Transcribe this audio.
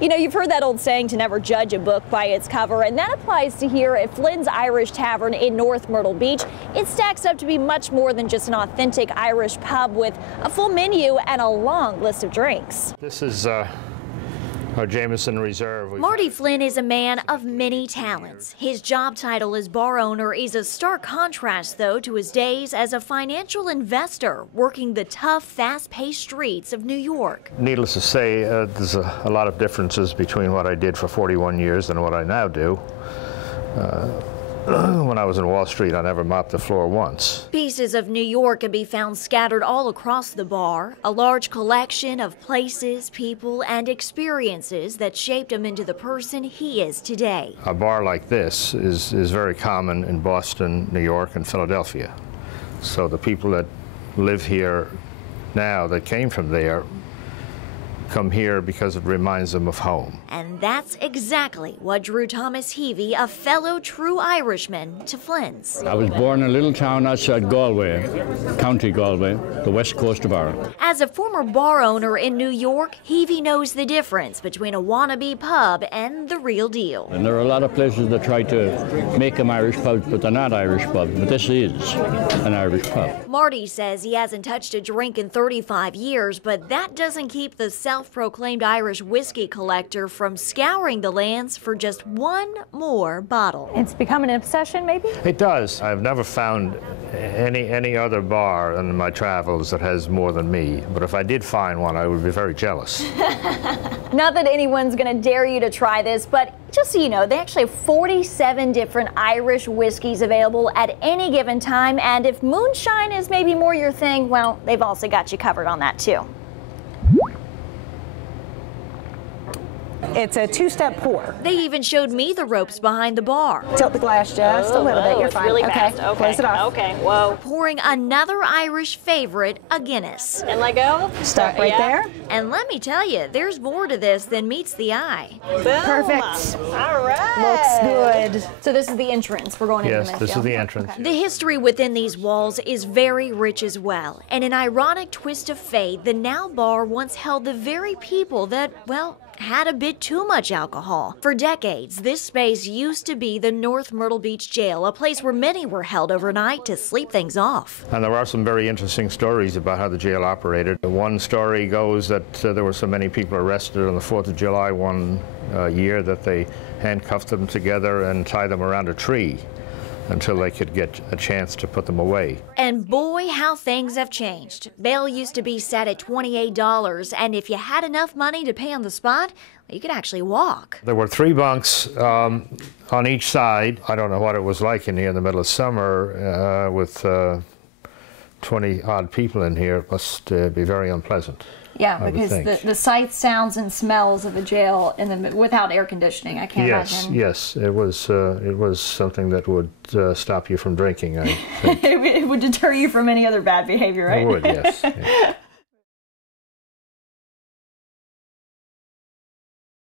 You know, you've heard that old saying to never judge a book by its cover, and that applies to here at Flynn's Irish Tavern in North Myrte Beach. It stacks up to be much more than just an authentic Irish pub with a full menu and a long list of drinks. This is our Jameson Reserve. Marty Flynn is a man of many talents. His job title as bar owner is a stark contrast, though, to his days as a financial investor working the tough, fast-paced streets of New York. Needless to say, there's a lot of differences between what I did for 41 years and what I now do. When I was in Wall Street, I never mopped the floor once. Pieces of New York can be found scattered all across the bar, a large collection of places, people, and experiences that shaped him into the person he is today. A bar like this is very common in Boston, New York, and Philadelphia. So the people that live here now that came from there come here because it reminds them of home. And that's exactly what drew Thomas Heavey, a fellow true Irishman, to Flynn's. I was born in a little town outside Galway, County Galway, the west coast of Ireland. As a former bar owner in New York, Heavey knows the difference between a wannabe pub and the real deal. And there are a lot of places that try to make them Irish pubs, but they're not Irish pubs. But this is an Irish pub. Marty says he hasn't touched a drink in 35 years, but that doesn't keep the self-proclaimed Irish whiskey collector from scouring the lands for just one more bottle. It's become an obsession, maybe? It does. I've never found any other bar in my travels that has more than me, but if I did find one, I would be very jealous. Not that anyone's going to dare you to try this, but just so you know, they actually have 47 different Irish whiskeys available at any given time, and if moonshine is maybe more your thing, well, they've also got you covered on that too. It's a two-step pour. They even showed me the ropes behind the bar. Tilt the glass just a little bit. You're fine. Really okay. fast. Okay. Close it off. Okay. Whoa. Pouring another Irish favorite, a Guinness. And let go. Stop right there. And let me tell you, there's more to this than meets the eye. Boom. Perfect. All right. Looks good. So this is the entrance. We're going into the Yes, this is the entrance. Okay. The history within these walls is very rich as well. And an ironic twist of fate, the now bar once held the very people that, well, had a bit too much alcohol. For decades, this space used to be the North Myrte Beach Jail, a place where many were held overnight to sleep things off. And there are some very interesting stories about how the jail operated. One story goes that there were so many people arrested on the 4th of July one year that they handcuffed them together and tied them around a tree until they could get a chance to put them away. And boy, how things have changed. Bail used to be set at $28, and if you had enough money to pay on the spot, you could actually walk. There were 3 bunks on each side. I don't know what it was like in here in the middle of summer with 20-odd people in here. It must be very unpleasant. Yeah, because the sights, sounds, and smells of a jail without air conditioning, I can't imagine. Yes, it was something that would stop you from drinking, I think. It would deter you from any other bad behavior, right? It would, yes. Yeah.